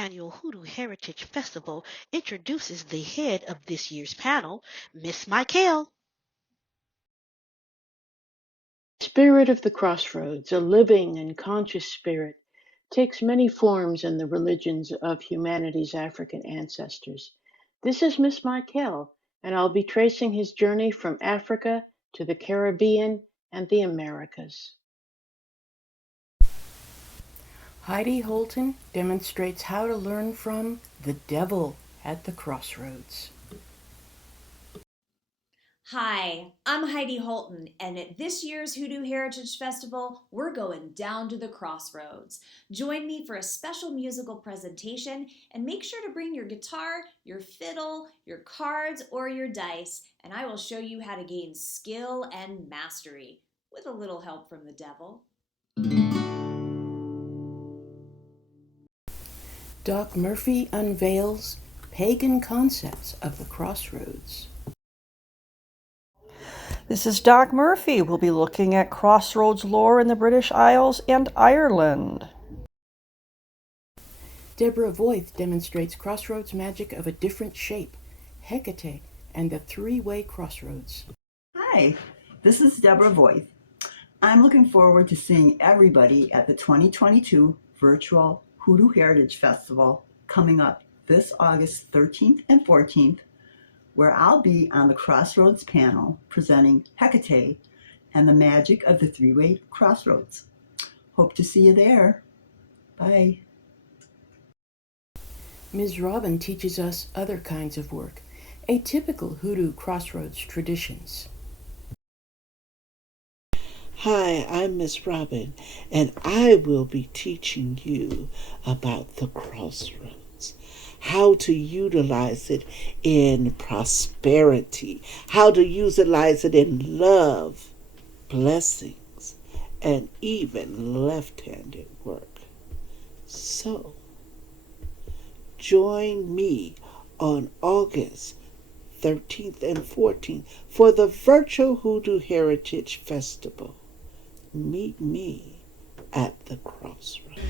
annual Hoodoo Heritage Festival introduces the head of this year's panel, Miss Michaele. Spirit of the Crossroads, a living and conscious spirit, takes many forms in the religions of humanity's African ancestors. This is Miss Michaele, and I'll be tracing his journey from Africa to the Caribbean and the Americas. Heidi Holton demonstrates how to learn from the devil at the crossroads. Hi, I'm Heidi Holton, and at this year's Hoodoo Heritage Festival, we're going down to the crossroads. Join me for a special musical presentation, and make sure to bring your guitar, your fiddle, your cards, or your dice, and I will show you how to gain skill and mastery, with a little help from the devil. Doc Murphy unveils pagan concepts of the crossroads. This is Doc Murphy. We'll be looking at crossroads lore in the British Isles and Ireland. Deborah Voith demonstrates crossroads magic of a different shape, Hecate, and the three-way crossroads. Hi, this is Deborah Voith. I'm looking forward to seeing everybody at the 2022 Virtual Hoodoo Heritage Festival coming up this August 13th and 14th, where I'll be on the Crossroads Panel presenting Hecate and the magic of the three-way crossroads. Hope to see you there. Bye. Ms. Robin teaches us other kinds of work, atypical Hoodoo crossroads traditions. Hi, I'm Miss Robin, and I will be teaching you about the crossroads, how to utilize it in prosperity, how to utilize it in love, blessings, and even left-handed work. So, join me on August 13th and 14th for the Virtual Hoodoo Heritage Festival. Meet me at the crossroads.